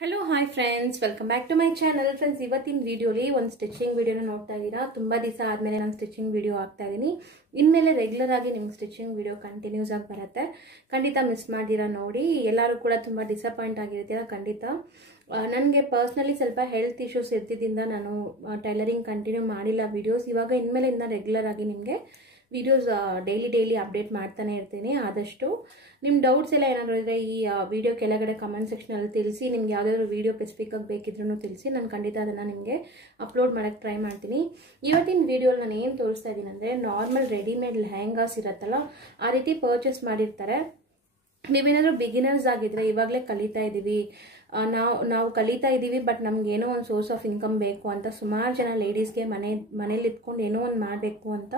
Hello hi friends, welcome back to my channel. Friends, ಇವತ್ತಿನ ವಿಡಿಯೋಲಿ ಒಂದು ಸ್ಟಿಚಿಂಗ್ ವಿಡಿಯೋನ ನೋಡ್ತಾ ಇದ್ದೀರಾ. ತುಂಬ ದಿವಸ ಆದಮೇಲೆ ನಾನು ಸ್ಟಿಚಿಂಗ್ ವಿಡಿಯೋ ಹಾಕ್ತಾ ಇದ್ದೀನಿ. ಇನ್ಮೇಲೆ ರೆಗ್ಯುಲರ್ ಆಗಿ ನಿಮ್ಗೆ ಸ್ಟಿಚಿಂಗ್ ವಿಡಿಯೋ ಕಂಟಿನ್ಯೂಸ್ ಆಗಿ ಬರುತ್ತೆ. ಖಂಡಿತ ಮಿಸ್ ಮಾಡ್ದಿರಾ ನೋಡಿ. ಎಲ್ಲರೂ ಕೂಡ ತುಂಬ ಡಿಸಪಾಯಿಂಟ್ ಆಗಿರ್ತೀರ ಖಂಡಿತ. ನನಗೆ ಪರ್ಸ್ನಲಿ ಸ್ವಲ್ಪ ಹೆಲ್ತ್ ಇಶ್ಯೂಸ್ ಇರ್ತಿದ್ದರಿಂದ ನಾನು ಟೈಲರಿಂಗ್ ಕಂಟಿನ್ಯೂ ಮಾಡಿಲ್ಲ ವಿಡಿಯೋಸ್. ಇವಾಗ ಇನ್ಮೇಲಿಂದ ರೆಗ್ಯುಲರ್ ಆಗಿ ನಿಮಗೆ ವಿಡಿಯೋಸ್ ಡೈಲಿ ಅಪ್ಡೇಟ್ ಮಾಡ್ತಾನೆ ಇರ್ತೀನಿ. ಆದಷ್ಟು ನಿಮ್ಮ ಡೌಟ್ಸ್ ಎಲ್ಲ ಏನಾದರೂ ಇದ್ದರೆ ಈ ವಿಡಿಯೋ ಕೆಳಗಡೆ ಕಮೆಂಟ್ ಸೆಕ್ಷನಲ್ಲಿ ತಿಳಿಸಿ. ನಿಮ್ಗೆ ಯಾವುದಾದ್ರು ವಿಡಿಯೋ ಸ್ಪೆಸಿಫಿಕ್ಕಾಗಿ ಬೇಕಿದ್ರೂ ತಿಳಿಸಿ. ನಾನು ಖಂಡಿತ ಅದನ್ನು ನಿಮಗೆ ಅಪ್ಲೋಡ್ ಮಾಡೋಕ್ಕೆ ಟ್ರೈ ಮಾಡ್ತೀನಿ. ಇವತ್ತಿನ ವಿಡಿಯೋಲಿ ನಾನು ಏನು ತೋರಿಸ್ತಾ ಇದ್ದೀನಿ ಅಂದರೆ, ನಾರ್ಮಲ್ ರೆಡಿಮೇಡ್ ಲೆಹೆಂಗಾಸ್ ಇರುತ್ತಲ್ಲ, ಆ ರೀತಿ ಪರ್ಚೇಸ್ ಮಾಡಿರ್ತಾರೆ. ನೀವೇನಾದರೂ ಬಿಗಿನರ್ಸ್ ಆಗಿದ್ರೆ, ಇವಾಗಲೇ ಕಲಿತಾ ಇದ್ದೀವಿ, ನಾವು ಕಲಿತಾ ಇದ್ದೀವಿ, ಬಟ್ ನಮ್ಗೆ ಏನೋ ಒಂದು ಸೋರ್ಸ್ ಆಫ್ ಇನ್ಕಮ್ ಬೇಕು ಅಂತ ಸುಮಾರು ಜನ ಲೇಡೀಸ್ಗೆ ಮನೇಲಿ ಇದ್ಕೊಂಡು ಏನೋ ಒಂದು ಮಾಡಬೇಕು ಅಂತ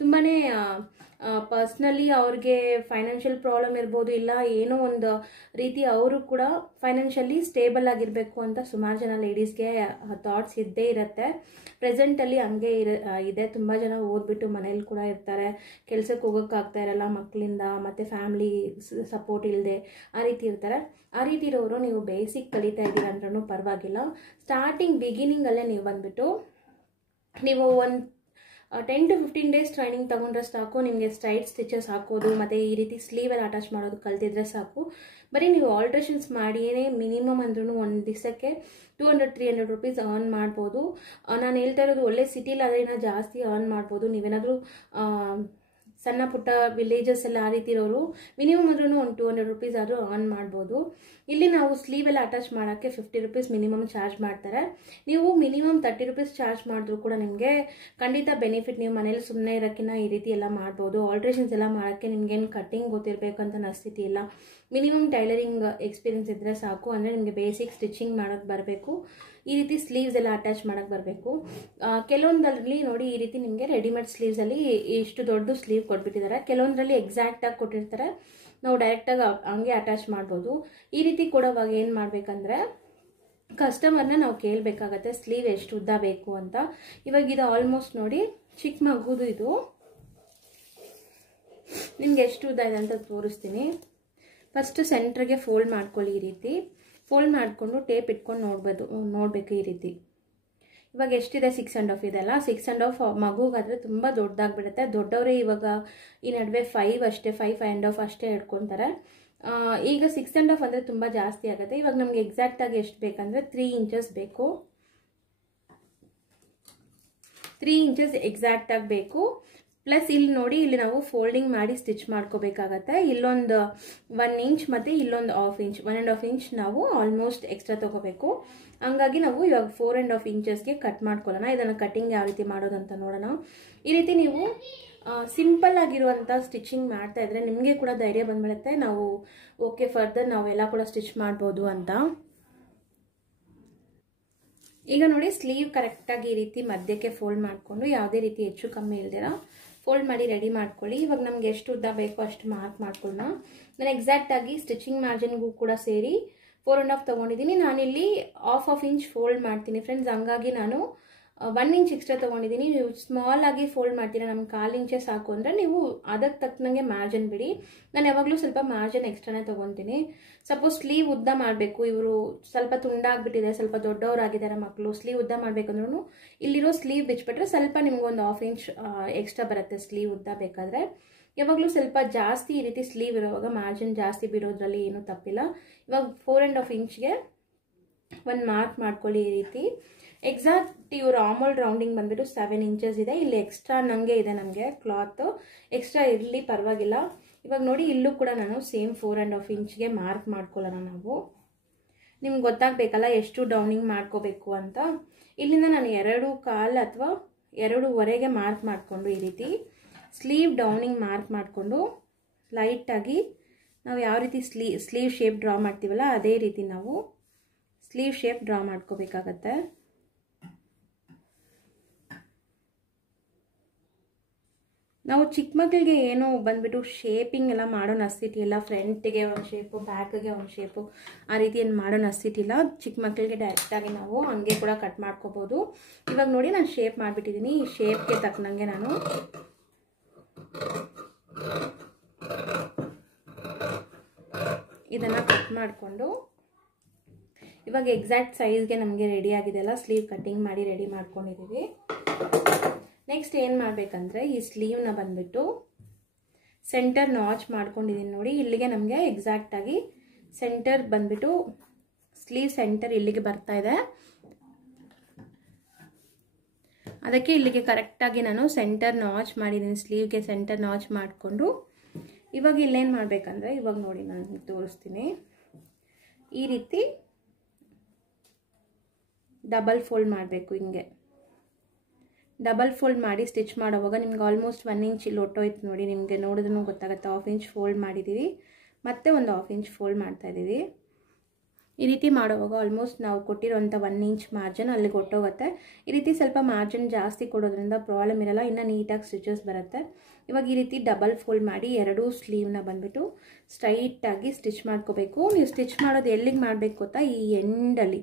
ತುಂಬಾ ಪರ್ಸ್ನಲಿ ಅವ್ರಿಗೆ ಫೈನಾನ್ಷಿಯಲ್ ಪ್ರಾಬ್ಲಮ್ ಇರ್ಬೋದು, ಇಲ್ಲ ಏನೋ ಒಂದು ರೀತಿ ಅವರು ಕೂಡ ಫೈನಾನ್ಷಿಯಲಿ ಸ್ಟೇಬಲ್ ಆಗಿರಬೇಕು ಅಂತ ಸುಮಾರು ಜನ ಲೇಡೀಸ್ಗೆ ಥಾಟ್ಸ್ ಇದ್ದೇ ಇರುತ್ತೆ. ಪ್ರೆಸೆಂಟಲ್ಲಿ ಹಂಗೆ ಇದೆ. ತುಂಬ ಜನ ಓದ್ಬಿಟ್ಟು ಮನೇಲಿ ಕೂಡ ಇರ್ತಾರೆ, ಕೆಲಸಕ್ಕೆ ಹೋಗೋಕ್ಕಾಗ್ತಾ ಇರಲ್ಲ ಮಕ್ಕಳಿಂದ, ಮತ್ತು ಫ್ಯಾಮ್ಲಿ ಸಪೋರ್ಟ್ ಇಲ್ಲದೆ ಆ ರೀತಿ ಇರ್ತಾರೆ. ಆ ರೀತಿ ಇರೋರು ನೀವು ಬೇಸಿಕ್ ಕಲಿತಾ ಇದ್ದೀರ ಅಂದ್ರೂ ಪರವಾಗಿಲ್ಲ. ಸ್ಟಾರ್ಟಿಂಗ್ ಬಿಗಿನಿಂಗಲ್ಲೇ ನೀವು ಬಂದುಬಿಟ್ಟು ನೀವು ಒಂದು 10 to 15 days ಟ್ರೈನಿಂಗ್ ತೊಗೊಂಡ್ರೆ ಸಾಕು. ನಿಮಗೆ ಸ್ಟ್ರೈಟ್ ಸ್ಟಿಚಸ್ ಹಾಕೋದು ಮತ್ತು ಈ ರೀತಿ ಸ್ಲೀವಲ್ಲಿ ಅಟ್ಯಾಚ್ ಮಾಡೋದು ಕಲ್ತಿದ್ರೆ ಸಾಕು. ಬರೀ ನೀವು ಆಲ್ಟ್ರೇಷನ್ಸ್ ಮಾಡಿಯೇ ಮಿನಿಮಮ್ ಅಂದ್ರೂ ಒಂದು ದಿವಸಕ್ಕೆ 200-300 rupees ಅರ್ನ್ ಮಾಡ್ಬೋದು. ನಾನು ಹೇಳ್ತಾ ಇರೋದು ಒಳ್ಳೆ ಸಿಟಿಲಾದರೆ ಇನ್ನೂ ಜಾಸ್ತಿ ಅರ್ನ್ ಮಾಡ್ಬೋದು. ನೀವೇನಾದರೂ ಸಣ್ಣ ಪುಟ್ಟ ವಿಲೇಜಸ್ ಎಲ್ಲ ಆ ರೀತಿ ಇರೋರು ಮಿನಿಮಮ್ ಅಂದ್ರೂ ಒಂದು 200 rupees ಆದರೂ ಅರ್ನ್ ಮಾಡ್ಬೋದು. ಇಲ್ಲಿ ನಾವು ಸ್ಲೀವೆಲ್ಲ ಅಟ್ಯಾಚ್ ಮಾಡೋಕ್ಕೆ 50 rupees ಮಿನಿಮಮ್ ಚಾರ್ಜ್ ಮಾಡ್ತಾರೆ. ನೀವು ಮಿನಿಮಮ್ 30 rupees ಚಾರ್ಜ್ ಮಾಡಿದ್ರು ಕೂಡ ನಿಮಗೆ ಖಂಡಿತ ಬೆನಿಫಿಟ್. ನೀವು ಮನೇಲಿ ಸುಮ್ಮನೆ ಇರೋಕ್ಕಿಂತ ಈ ರೀತಿ ಎಲ್ಲ ಮಾಡ್ಬೋದು. ಆಲ್ಟ್ರೇಷನ್ಸ್ ಎಲ್ಲ ಮಾಡೋಕ್ಕೆ ನಿಮ್ಗೇನು ಕಟ್ಟಿಂಗ್ ಗೊತ್ತಿರಬೇಕಂತ ಅನಿಸ್ತಿತಿ ಇಲ್ಲ. ಮಿನಿಮಮ್ ಟೈಲರಿಂಗ್ ಎಕ್ಸ್ಪೀರಿಯನ್ಸ್ ಇದ್ದರೆ ಸಾಕು. ಅಂದರೆ ನಿಮಗೆ ಬೇಸಿಕ್ ಸ್ಟಿಚಿಂಗ್ ಮಾಡೋಕ್ಕೆ ಬರಬೇಕು, ಈ ರೀತಿ ಸ್ಲೀವ್ಸ್ ಎಲ್ಲ ಅಟ್ಯಾಚ್ ಮಾಡೋಕ್ಕೆ ಬರಬೇಕು. ಕೆಲವೊಂದರಲ್ಲಿ ನೋಡಿ, ಈ ರೀತಿ ನಿಮಗೆ ರೆಡಿಮೇಡ್ ಸ್ಲೀವ್ಸಲ್ಲಿ ಇಷ್ಟು ದೊಡ್ಡ ಸ್ಲೀವ್ ಕೊಟ್ಬಿಟ್ಟಿದ್ದಾರೆ. ಕೆಲವೊಂದರಲ್ಲಿ ಎಕ್ಸಾಕ್ಟಾಗಿ ಕೊಟ್ಟಿರ್ತಾರೆ, ನಾವು ಡೈರೆಕ್ಟಾಗಿ ಹಂಗೆ ಅಟ್ಯಾಚ್ ಮಾಡ್ಬೋದು. ಈ ರೀತಿ ಕೊಡೋವಾಗ ಏನು ಮಾಡಬೇಕಂದ್ರೆ, ಕಸ್ಟಮರ್ನ ನಾವು ಕೇಳಬೇಕಾಗತ್ತೆ ಸ್ಲೀವ್ ಎಷ್ಟು ಉದ್ದ ಬೇಕು ಅಂತ. ಇವಾಗ ಇದು ಆಲ್ಮೋಸ್ಟ್ ನೋಡಿ ಚಿಕ್ಕ ಮಗುದು, ಇದು ನಿಮ್ಗೆ ಎಷ್ಟು ಉದ್ದ ಇದೆ ಅಂತ ತೋರಿಸ್ತೀನಿ. ಫಸ್ಟ್ ಸೆಂಟ್ರಿಗೆ ಫೋಲ್ಡ್ ಮಾಡ್ಕೊಳ್ಳಿ. ಈ ರೀತಿ ಫೋಲ್ಡ್ ಮಾಡಿಕೊಂಡು ಟೇಪ್ ಇಟ್ಕೊಂಡು ನೋಡಬೇಕು ಈ ರೀತಿ. ಇವಾಗ ಎಷ್ಟಿದೆ? 6.5 ಇದೆ ಅಲ್ಲ. 6.5 ಮಗುಗಾದರೆ ತುಂಬ ದೊಡ್ಡದಾಗ್ಬಿಡುತ್ತೆ. ದೊಡ್ಡವರೇ ಇವಾಗ ಈ ನಡುವೆ 5 ಅಷ್ಟೇ, 5.5 ಅಷ್ಟೇ ಹಿಡ್ಕೊತಾರೆ. ಈಗ 6.5 ಅಂದರೆ ತುಂಬ ಜಾಸ್ತಿ ಆಗುತ್ತೆ. ಇವಾಗ ನಮಗೆ ಎಕ್ಸಾಕ್ಟಾಗಿ ಎಷ್ಟು ಬೇಕಂದರೆ 3 inches ಬೇಕು. 3 inches ಎಕ್ಸಾಕ್ಟಾಗಿ ಬೇಕು. ಪ್ಲಸ್ ಇಲ್ಲಿ ನೋಡಿ, ಇಲ್ಲಿ ನಾವು ಫೋಲ್ಡಿಂಗ್ ಮಾಡಿ ಸ್ಟಿಚ್ ಮಾಡ್ಕೋಬೇಕಾಗತ್ತೆ. ಇಲ್ಲೊಂದು 1 inch ಮತ್ತು ಇಲ್ಲೊಂದು 1/2 inch, 1.5 inch ನಾವು ಆಲ್ಮೋಸ್ಟ್ ಎಕ್ಸ್ಟ್ರಾ ತೊಗೋಬೇಕು. ಹಂಗಾಗಿ ನಾವು ಇವಾಗ 4.5 inchesಗೆ ಕಟ್ ಮಾಡ್ಕೊಳ್ಳೋಣ. ಇದನ್ನು ಕಟಿಂಗ್ ಯಾವ ರೀತಿ ಮಾಡೋದಂತ ನೋಡೋಣ. ಈ ರೀತಿ ನೀವು ಸಿಂಪಲ್ ಆಗಿರುವಂಥ ಸ್ಟಿಚಿಂಗ್ ಮಾಡ್ತಾ ಇದ್ರೆ ನಿಮಗೆ ಕೂಡ ಧೈರ್ಯ ಬಂದ್ಬಿಡುತ್ತೆ, ನಾವು ಓಕೆ ಫರ್ದರ್ ನಾವೆಲ್ಲ ಕೂಡ ಸ್ಟಿಚ್ ಮಾಡ್ಬೋದು ಅಂತ. ಈಗ ನೋಡಿ, ಸ್ಲೀವ್ ಕರೆಕ್ಟಾಗಿ ಈ ರೀತಿ ಮಧ್ಯಕ್ಕೆ ಫೋಲ್ಡ್ ಮಾಡಿಕೊಂಡು ಯಾವುದೇ ರೀತಿ ಹೆಚ್ಚು ಕಮ್ಮಿ ಇಲ್ದಿರ ಫೋಲ್ಡ್ ಮಾಡಿ ರೆಡಿ ಮಾಡ್ಕೊಳ್ಳಿ. ಇವಾಗ ನಮ್ಗೆ ಎಷ್ಟು ಉದ್ದ ಬೇಕೋ ಅಷ್ಟು ಮಾರ್ಕ್ ಮಾಡ್ಕೊಳ್ಳೋಣ. ನಾನು ಎಕ್ಸಾಕ್ಟಾಗಿ ಸ್ಟಿಚಿಂಗ್ ಮಾರ್ಜಿನ್ಗೂ ಕೂಡ ಸೇರಿ 4.5 ತೊಗೊಂಡಿದ್ದೀನಿ. ನಾನಿಲ್ಲಿ 1/2 inch ಫೋಲ್ಡ್ ಮಾಡ್ತೀನಿ ಫ್ರೆಂಡ್ಸ್. ಹಂಗಾಗಿ ನಾನು 1 inch ಎಕ್ಸ್ಟ್ರಾ ತೊಗೊಂಡಿದ್ದೀನಿ. ನೀವು ಸ್ಮಾಲ್ ಆಗಿ ಫೋಲ್ಡ್ ಮಾಡ್ತೀರಾ, ನಮ್ಗೆ 1/4 inch ಸಾಕು ಅಂದರೆ ನೀವು ಅದಕ್ಕೆ ತಕ್ಕನಂಗೆ ಮಾರ್ಜಿನ್ ಬಿಡಿ. ನಾನು ಯಾವಾಗಲೂ ಸ್ವಲ್ಪ ಮಾರ್ಜಿನ್ ಎಕ್ಸ್ಟ್ರಾನೇ ತೊಗೊತೀನಿ. ಸಪೋಸ್ ಸ್ಲೀವ್ ಉದ್ದ ಮಾಡಬೇಕು, ಇವರು ಸ್ವಲ್ಪ ತುಂಡಾಗ್ಬಿಟ್ಟಿದೆ, ಸ್ವಲ್ಪ ದೊಡ್ಡವರಾಗಿದ್ದಾರೆ ಮಕ್ಕಳು, ಸ್ಲೀವ್ ಉದ್ದ ಮಾಡಬೇಕಂದ್ರೂ ಇಲ್ಲಿರೋ ಸ್ಲೀವ್ ಬಿಚ್ಬಿಟ್ರೆ ಸ್ವಲ್ಪ ನಿಮ್ಗೊಂದು 1/2 inch ಎಕ್ಸ್ಟ್ರಾ ಬರುತ್ತೆ ಸ್ಲೀವ್ ಉದ್ದ ಬೇಕಾದರೆ. ಯಾವಾಗಲೂ ಸ್ವಲ್ಪ ಜಾಸ್ತಿ ಈ ರೀತಿ ಸ್ಲೀವ್ ಇರೋವಾಗ ಮಾರ್ಜಿನ್ ಜಾಸ್ತಿ ಬಿಡೋದ್ರಲ್ಲಿ ಏನೂ ತಪ್ಪಿಲ್ಲ. ಇವಾಗ 4.5 inchಗೆ ಒಂದು ಮಾರ್ಕ್ ಮಾಡ್ಕೊಳ್ಳಿ ಈ ರೀತಿ. ಎಕ್ಸಾಕ್ಟ್ ಇವರು ಆಮೋಲ್ ರೌಂಡಿಂಗ್ ಬಂದ್ಬಿಟ್ಟು 7 inches ಇದೆ. ಇಲ್ಲಿ ಎಕ್ಸ್ಟ್ರಾ ನನಗೆ ಇದೆ, ನಮಗೆ ಕ್ಲಾತ್ ಎಕ್ಸ್ಟ್ರಾ ಇರಲಿ ಪರವಾಗಿಲ್ಲ. ಇವಾಗ ನೋಡಿ, ಇಲ್ಲೂ ಕೂಡ ನಾನು ಸೇಮ್ 4.5 inchಗೆ ಮಾರ್ಕ್ ಮಾಡ್ಕೊಳ್ಳೋಣ. ನಾವು ನಿಮ್ಗೆ ಗೊತ್ತಾಗಬೇಕಲ್ಲ ಎಷ್ಟು ಡೌನಿಂಗ್ ಮಾಡ್ಕೋಬೇಕು ಅಂತ. ಇಲ್ಲಿಂದ ನಾನು 2.25 ಅಥವಾ 2.25ಗೆ ಮಾರ್ಕ್ ಮಾಡಿಕೊಂಡು ಈ ರೀತಿ ಸ್ಲೀವ್ ಡೌನಿಂಗ್ ಮಾರ್ಕ್ ಮಾಡಿಕೊಂಡು ಲೈಟಾಗಿ ನಾವು ಯಾವ ರೀತಿ ಸ್ಲೀವ್ ಶೇಪ್ ಡ್ರಾ ಮಾಡ್ತೀವಲ್ಲ ಅದೇ ರೀತಿ ನಾವು ಸ್ಲೀವ್ ಶೇಪ್ ಡ್ರಾ ಮಾಡ್ಕೋಬೇಕಾಗತ್ತೆ. ನಾವು ಚಿಕ್ಕ ಮಕ್ಕಳಿಗೆ ಏನೋ ಬಂದ್ಬಿಟ್ಟು ಶೇಪಿಂಗ್ ಎಲ್ಲ ಮಾಡೋ ನಸ್ತಿತಿ ಇಲ್ಲ. ಫ್ರಂಟಿಗೆ ಒಂದು ಶೇಪು, ಬ್ಯಾಕಿಗೆ ಒಂದು ಶೇಪು, ಆ ರೀತಿ ಏನು ಮಾಡೋ ನಸ್ತಿತಿ ಇಲ್ಲ. ಚಿಕ್ಕ ಮಕ್ಕಳಿಗೆ ಡೈರೆಕ್ಟಾಗಿ ನಾವು ಹಂಗೆ ಕೂಡ ಕಟ್ ಮಾಡ್ಕೋಬೋದು. ಇವಾಗ ನೋಡಿ, ನಾನು ಶೇಪ್ ಮಾಡಿಬಿಟ್ಟಿದ್ದೀನಿ. ಈ ಶೇಪ್ಗೆ ತಕ್ಕನಂಗೆ ನಾನು ಇದನ್ನು ಕಟ್ ಮಾಡಿಕೊಂಡು ಇವಾಗ ಎಕ್ಸಾಕ್ಟ್ ಸೈಜ್ಗೆ ನಮಗೆ ರೆಡಿ ಆಗಿದೆಲ್ಲ, ಸ್ಲೀವ್ ಕಟ್ಟಿಂಗ್ ಮಾಡಿ ರೆಡಿ ಮಾಡ್ಕೊಂಡಿದ್ದೀವಿ. ನೆಕ್ಸ್ಟ್ ಏನು ಮಾಡಬೇಕಂದ್ರೆ ಈ ಸ್ಲೀವ್ನ ಬಂದುಬಿಟ್ಟು ಸೆಂಟರ್ ನಾಚ್ ಮಾಡ್ಕೊಂಡಿದ್ದೀನಿ ನೋಡಿ. ಇಲ್ಲಿಗೆ ನಮಗೆ ಎಕ್ಸಾಕ್ಟಾಗಿ ಸೆಂಟರ್ ಬಂದುಬಿಟ್ಟು ಸ್ಲೀವ್ ಸೆಂಟರ್ ಇಲ್ಲಿಗೆ ಬರ್ತಾ ಇದೆ. ಅದಕ್ಕೆ ಇಲ್ಲಿಗೆ ಕರೆಕ್ಟಾಗಿ ನಾನು ಸೆಂಟರ್ ನಾಚ್ ಮಾಡಿದ್ದೀನಿ, ಸ್ಲೀವ್ಗೆ ಸೆಂಟರ್ ನಾಚ್ ಮಾಡಿಕೊಂಡು ಇವಾಗ ಇಲ್ಲೇನು ಮಾಡಬೇಕಂದ್ರೆ ಇವಾಗ ನೋಡಿ ನಾನು ನಿಮಗೆ ತೋರಿಸ್ತೀನಿ. ಈ ರೀತಿ ಡಬಲ್ ಫೋಲ್ಡ್ ಮಾಡಬೇಕು. ಹಿಂಗೆ ಡಬಲ್ ಫೋಲ್ಡ್ ಮಾಡಿ ಸ್ಟಿಚ್ ಮಾಡೋವಾಗ ನಿಮ್ಗೆ ಆಲ್ಮೋಸ್ಟ್ 1 ಇಂಚ್ ಇಲ್ಲಿ ಹೊಟ್ಟೋಯ್ತು ನೋಡಿ. ನಿಮಗೆ ನೋಡಿದ್ರೂ ಗೊತ್ತಾಗುತ್ತೆ. 1/2 ಇಂಚ್ ಫೋಲ್ಡ್ ಮಾಡಿದ್ದೀವಿ, ಮತ್ತೆ ಒಂದು 1/2 ಇಂಚ್ ಫೋಲ್ಡ್ ಮಾಡ್ತಾಯಿದ್ದೀವಿ. ಈ ರೀತಿ ಮಾಡುವಾಗ ಆಲ್ಮೋಸ್ಟ್ ನಾವು ಕೊಟ್ಟಿರೋಂಥ 1 ಇಂಚ್ ಮಾರ್ಜಿನ್ ಅಲ್ಲಿಗೆ ಹೊಟ್ಟೋಗುತ್ತೆ. ಈ ರೀತಿ ಸ್ವಲ್ಪ ಮಾರ್ಜಿನ್ ಜಾಸ್ತಿ ಕೊಡೋದ್ರಿಂದ ಪ್ರಾಬ್ಲಮ್ ಇರಲ್ಲ, ಇನ್ನೂ ನೀಟಾಗಿ ಸ್ಟಿಚಸ್ ಬರುತ್ತೆ. ಇವಾಗ ಈ ರೀತಿ ಡಬಲ್ ಫೋಲ್ಡ್ ಮಾಡಿ ಎರಡೂ ಸ್ಲೀವ್ನ ಬಂದುಬಿಟ್ಟು ಸ್ಟ್ರೈಟಾಗಿ ಸ್ಟಿಚ್ ಮಾಡ್ಕೋಬೇಕು. ನೀವು ಸ್ಟಿಚ್ ಮಾಡೋದು ಎಲ್ಲಿಗೆ ಮಾಡಬೇಕು ಗೊತ್ತಾ, ಈ ಎಂಡಲ್ಲಿ,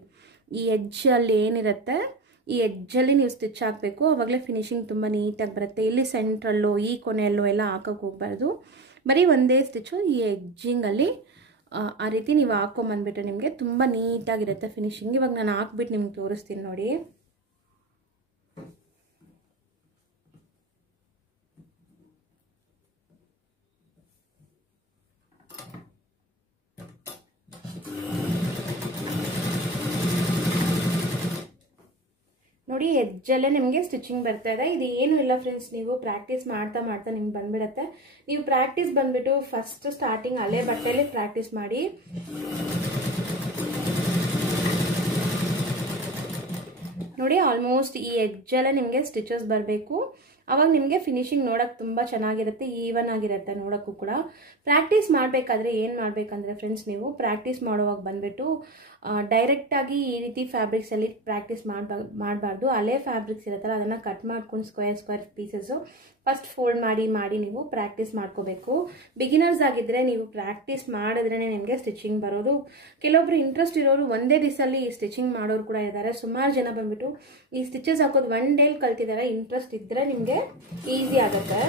ಈ ಎಡ್ಜಲ್ಲಿ ಏನಿರುತ್ತೆ ಈ ಎಡ್ಜಲ್ಲಿ ನೀವು ಸ್ಟಿಚ್ ಹಾಕಬೇಕು. ಆವಾಗಲೇ ಫಿನಿಶಿಂಗ್ ತುಂಬ ನೀಟಾಗಿ ಬರುತ್ತೆ. ಇಲ್ಲಿ ಸೆಂಟ್ರಲ್ಲೋ ಈ ಕೊನೆಯಲ್ಲೋ ಎಲ್ಲ ಹಾಕೋಕ್ಕೆ ಹೋಗ್ಬಾರ್ದು. ಬರೀ ಒಂದೇ ಸ್ಟಿಚ್ಚು ಈ ಎಡ್ಜಿಂಗಲ್ಲಿ ಆ ರೀತಿ ನೀವು ಹಾಕೊಂಬಂದ್ಬಿಟ್ರೆ ನಿಮಗೆ ತುಂಬ ನೀಟಾಗಿರುತ್ತೆ ಫಿನಿಶಿಂಗ್. ಇವಾಗ ನಾನು ಹಾಕ್ಬಿಟ್ಟು ನಿಮ್ಗೆ ತೋರಿಸ್ತೀನಿ ನೋಡಿ. ನೋಡಿ ಎಡ್ಜಲ್ಲೇ ನಿಮಗೆ ಸ್ಟಿಚಿಂಗ್ ಬರ್ತಾ ಇದೆ. ಇದು ಏನು ಇಲ್ಲ ಫ್ರೆಂಡ್ಸ್, ನೀವು ಪ್ರಾಕ್ಟೀಸ್ ಮಾಡ್ತಾ ಮಾಡ್ತಾ ನಿಮ್ಗೆ ಬಂದ್ಬಿಡುತ್ತೆ. ನೀವು ಪ್ರಾಕ್ಟೀಸ್ ಬಂದ್ಬಿಟ್ಟು ಫಸ್ಟ್ ಸ್ಟಾರ್ಟಿಂಗ್ ಹಳೆ ಬಟ್ಟೆಯಲ್ಲಿ ಪ್ರಾಕ್ಟೀಸ್ ಮಾಡಿ. ನೋಡಿ ಆಲ್ಮೋಸ್ಟ್ ಈ ಎಡ್ಜಲ್ಲೇ ನಿಮಗೆ ಸ್ಟಿಚಸ್ ಬರಬೇಕು. ಆವಾಗ ನಿಮಗೆ ಫಿನಿಶಿಂಗ್ ನೋಡೋಕೆ ತುಂಬ ಚೆನ್ನಾಗಿರುತ್ತೆ, ಈವನ್ ಆಗಿರುತ್ತೆ ನೋಡೋಕ್ಕೂ ಕೂಡ. ಪ್ರಾಕ್ಟೀಸ್ ಮಾಡಬೇಕಾದ್ರೆ ಏನು ಮಾಡಬೇಕಂದ್ರೆ ಫ್ರೆಂಡ್ಸ್, ನೀವು ಪ್ರಾಕ್ಟೀಸ್ ಮಾಡುವಾಗ ಬಂದುಬಿಟ್ಟು ಡೈರೆಕ್ಟಾಗಿ ಈ ರೀತಿ ಫ್ಯಾಬ್ರಿಕ್ಸಲ್ಲಿ ಪ್ರಾಕ್ಟೀಸ್ ಮಾಡಬಾರ್ದು. ಹಳೆ ಫ್ಯಾಬ್ರಿಕ್ಸ್ ಇರುತ್ತಲ್ಲ ಅದನ್ನು ಕಟ್ ಮಾಡ್ಕೊಂಡು ಸ್ಕ್ವೇರ್ ಪೀಸಸ್ಸು ಫಸ್ಟ್ ಫೋಲ್ಡ್ ಮಾಡಿ ನೀವು ಪ್ರಾಕ್ಟೀಸ್ ಮಾಡ್ಕೋಬೇಕು. ಬಿಗಿನರ್ಸ್ ಆಗಿದ್ದರೆ ನೀವು ಪ್ರಾಕ್ಟೀಸ್ ಮಾಡಿದ್ರೇ ನಿಮಗೆ ಸ್ಟಿಚಿಂಗ್ ಬರೋದು. ಕೆಲವೊಬ್ರು ಇಂಟ್ರೆಸ್ಟ್ ಇರೋರು ಒಂದೇ ದಿವಸದಲ್ಲಿ ಸ್ಟಿಚಿಂಗ್ ಮಾಡೋರು ಕೂಡ ಇದ್ದಾರೆ. ಸುಮಾರು ಜನ ಬಂದ್ಬಿಟ್ಟು ಈ ಸ್ಟಿಚಸ್ ಹಾಕೋದು 1 ಡೇಲಿ ಕಲ್ತಿದ್ದಾರೆ. ಇಂಟ್ರೆಸ್ಟ್ ಇದ್ದರೆ ನಿಮಗೆ ಈಸಿ ಆಗುತ್ತೆ.